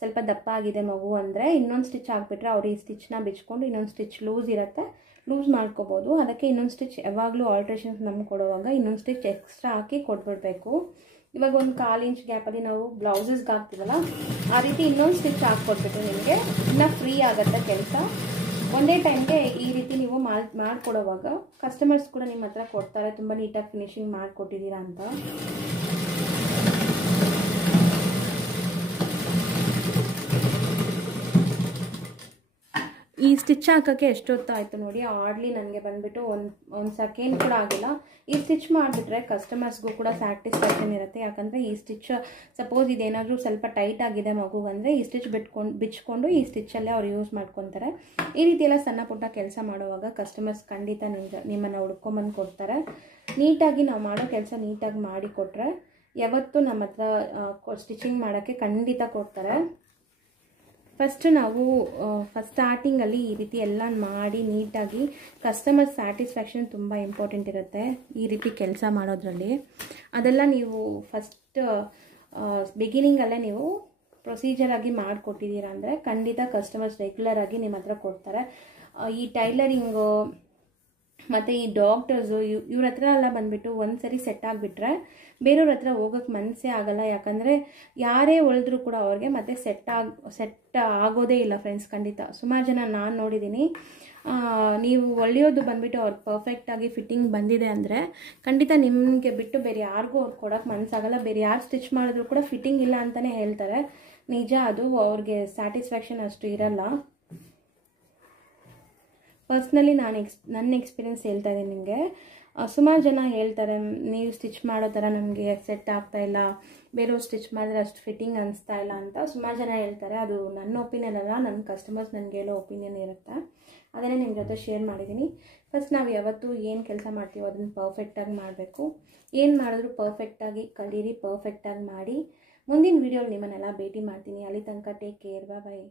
ಸ್ವಲ್ಪ ದಪ್ಪ ಆಗಿದೆ ಮಗು ಅಂದರೆ ಇನ್ನೊಂದು ಸ್ಟಿಚ್ ಹಾಕ್ಬಿಟ್ರೆ ಅವ್ರು ಈ ಸ್ಟಿಚ್ನ ಬಿಚ್ಕೊಂಡು ಇನ್ನೊಂದು ಸ್ಟಿಚ್ ಲೂಸ್ ಇರುತ್ತೆ, ಲೂಸ್ ಮಾಡ್ಕೋಬೋದು. ಅದಕ್ಕೆ ಇನ್ನೊಂದು ಸ್ಟಿಚ್ ಯಾವಾಗಲೂ ಆಲ್ಟ್ರೇಷನ್ಸ್ ನಮ್ಗೆ ಕೊಡುವಾಗ ಇನ್ನೊಂದು ಸ್ಟಿಚ್ ಎಕ್ಸ್ಟ್ರಾ ಹಾಕಿ ಕೊಟ್ಬಿಡ್ಬೇಕು. ಇವಾಗ ಒಂದು 1/4 ಇಂಚ್ ಗ್ಯಾಪಲ್ಲಿ ನಾವು ಬ್ಲೌಸಸ್ಗೆ ಹಾಕ್ತೀವಲ್ಲ, ಆ ರೀತಿ ಇನ್ನೊಂದು ಸ್ಟಿಚ್ ಹಾಕ್ಕೊಟ್ಬಿಟ್ಟು ನಿಮಗೆ ಇನ್ನೂ ಫ್ರೀ ಆಗುತ್ತೆ ಕೆಲಸ. ಒಂದೇ ಟೈಮ್ಗೆ ಈ ರೀತಿ ನೀವು ಮಾಡಿಕೊಡುವಾಗ ಕಸ್ಟಮರ್ಸ್ ಕೂಡ ನಿಮ್ಮ ಹತ್ರ ಕೊಡ್ತಾರೆ, ತುಂಬ ನೀಟಾಗಿ ಫಿನಿಶಿಂಗ್ ಮಾಡಿಕೊಟ್ಟಿದ್ದೀರಾ ಅಂತ. ಈ ಸ್ಟಿಚ್ ಹಾಕೋಕ್ಕೆ ಎಷ್ಟೊತ್ತಾಯಿತು ನೋಡಿ. ಆರ್ಡ್ಲಿ ನನಗೆ ಬಂದುಬಿಟ್ಟು ಒಂದು ಸೆಕೆಂಡ್ ಕೂಡ ಆಗಿಲ್ಲ. ಈ ಸ್ಟಿಚ್ ಮಾಡಿಬಿಟ್ರೆ ಕಸ್ಟಮರ್ಸ್ಗೂ ಕೂಡ ಸ್ಯಾಟಿಸ್ಫ್ಯಾಕ್ಷನ್ ಇರುತ್ತೆ. ಯಾಕಂದರೆ ಈ ಸ್ಟಿಚ್ ಸಪೋಸ್ ಇದೇನಾದರೂ ಸ್ವಲ್ಪ ಟೈಟ್ ಆಗಿದೆ ಮಗುವಂದರೆ ಈ ಸ್ಟಿಚ್ ಬಿಚ್ಕೊಂಡು ಈ ಸ್ಟಿಚ್ಚಲ್ಲೇ ಅವ್ರು ಯೂಸ್ ಮಾಡ್ಕೊತಾರೆ. ಈ ರೀತಿ ಎಲ್ಲ ಸಣ್ಣ ಪುಟ್ಟ ಕೆಲಸ ಮಾಡುವಾಗ ಕಸ್ಟಮರ್ಸ್ ಖಂಡಿತ ನಿಮ್ಮನ್ನು ಹುಡ್ಕೊಂಬಂದು ಕೊಡ್ತಾರೆ. ನೀಟಾಗಿ ನಾವು ಮಾಡೋ ಕೆಲಸ ನೀಟಾಗಿ ಮಾಡಿ ಕೊಟ್ಟರೆ ಯಾವತ್ತೂ ನಮ್ಮ ಹತ್ರ ಸ್ಟಿಚಿಂಗ್ ಮಾಡೋಕ್ಕೆ ಖಂಡಿತ ಕೊಡ್ತಾರೆ. ಫಸ್ಟ್ ಸ್ಟಾರ್ಟಿಂಗಲ್ಲಿ ಈ ರೀತಿ ಎಲ್ಲ ಮಾಡಿ ನೀಟಾಗಿ ಕಸ್ಟಮರ್ ಸ್ಯಾಟಿಸ್ಫ್ಯಾಕ್ಷನ್ ತುಂಬ ಇಂಪಾರ್ಟೆಂಟ್ ಇರುತ್ತೆ ಈ ರೀತಿ ಕೆಲಸ ಮಾಡೋದ್ರಲ್ಲಿ. ಅದೆಲ್ಲ ನೀವು ಫಸ್ಟ್ ಬಿಗಿನಿಂಗಲ್ಲೇ ನೀವು ಪ್ರೊಸೀಜರಾಗಿ ಮಾಡಿಕೊಟ್ಟಿದ್ದೀರಾ ಅಂದರೆ ಖಂಡಿತ ಕಸ್ಟಮರ್ಸ್ ರೆಗ್ಯುಲರ್ ಆಗಿ ನಿಮ್ಮ ಹತ್ರ ಕೊಡ್ತಾರೆ. ಈ ಟೈಲರಿಂಗು ಮತ್ತು ಈ ಡಾಕ್ಟರ್ಸು ಇವ್ರ ಹತ್ರ ಎಲ್ಲ ಬಂದುಬಿಟ್ಟು ಒಂದು ಸರಿ ಸೆಟ್ ಆಗಿಬಿಟ್ರೆ ಬೇರೆಯವ್ರ ಹತ್ರ ಹೋಗೋಕ್ಕೆ ಮನಸ್ಸೇ ಆಗೋಲ್ಲ. ಯಾಕಂದರೆ ಯಾರೇ ಹೊಲಿದ್ರೂ ಕೂಡ ಅವ್ರಿಗೆ ಮತ್ತೆ ಸೆಟ್ ಆಗೋದೇ ಇಲ್ಲ ಫ್ರೆಂಡ್ಸ್. ಖಂಡಿತ ಸುಮಾರು ಜನ ನಾನು ನೋಡಿದ್ದೀನಿ. ನೀವು ಹೊಲಿಯೋದು ಬಂದುಬಿಟ್ಟು ಅವ್ರಿಗೆ ಪರ್ಫೆಕ್ಟಾಗಿ ಫಿಟ್ಟಿಂಗ್ ಬಂದಿದೆ ಅಂದರೆ ಖಂಡಿತ ನಿಮಗೆ ಬಿಟ್ಟು ಬೇರೆ ಯಾರಿಗೂ ಅವ್ರು ಕೊಡೋಕ್ಕೆ ಮನಸ್ಸಾಗಲ್ಲ. ಬೇರೆ ಯಾರು ಸ್ಟಿಚ್ ಮಾಡಿದ್ರು ಕೂಡ ಫಿಟ್ಟಿಂಗ್ ಇಲ್ಲ ಅಂತಲೇ ಹೇಳ್ತಾರೆ. ನಿಜ, ಅದು ಅವ್ರಿಗೆ ಸ್ಯಾಟಿಸ್ಫ್ಯಾಕ್ಷನ್ ಅಷ್ಟು ಇರಲ್ಲ. ಪರ್ಸ್ನಲಿ ನನ್ನ ಎಕ್ಸ್ಪೀರಿಯೆನ್ಸ್ ಹೇಳ್ತಾ ಇದ್ದೀನಿ ನಿಮಗೆ. ಸುಮಾರು ಜನ ಹೇಳ್ತಾರೆ ನೀವು ಸ್ಟಿಚ್ ಮಾಡೋ ಥರ ನಮಗೆ ಸೆಟ್ ಆಗ್ತಾಯಿಲ್ಲ, ಬೇರೆಯವ್ರು ಸ್ಟಿಚ್ ಮಾಡಿದ್ರೆ ಅಷ್ಟು ಫಿಟ್ಟಿಂಗ್ ಅನಿಸ್ತಾ ಇಲ್ಲ ಅಂತ ಸುಮಾರು ಜನ ಹೇಳ್ತಾರೆ. ಅದು ನನ್ನ ಒಪಿನಿಯನ್ ಅಲ್ಲ, ನನ್ನ ಕಸ್ಟಮರ್ಸ್ ನನಗೆ ಹೇಳೋ ಒಪಿನಿಯನ್ ಇರುತ್ತೆ. ಅದನ್ನೇ ನಿಮ್ಮ ಜೊತೆ ಶೇರ್ ಮಾಡಿದ್ದೀನಿ. ಫಸ್ಟ್ ನಾವು ಯಾವತ್ತೂ ಏನು ಕೆಲಸ ಮಾಡ್ತೀವೋ ಅದನ್ನು ಪರ್ಫೆಕ್ಟಾಗಿ ಮಾಡಬೇಕು. ಏನು ಮಾಡಿದ್ರು ಪರ್ಫೆಕ್ಟಾಗಿ ಕಲೀರಿ, ಪರ್ಫೆಕ್ಟಾಗಿ ಮಾಡಿ. ಮುಂದಿನ ವೀಡಿಯೋಲಿ ನಿಮ್ಮನ್ನೆಲ್ಲ ಭೇಟಿ ಮಾಡ್ತೀನಿ. ಅಲ್ಲಿ ತನಕ ಟೇಕ್ ಕೇರ್, ಬಾಯ್.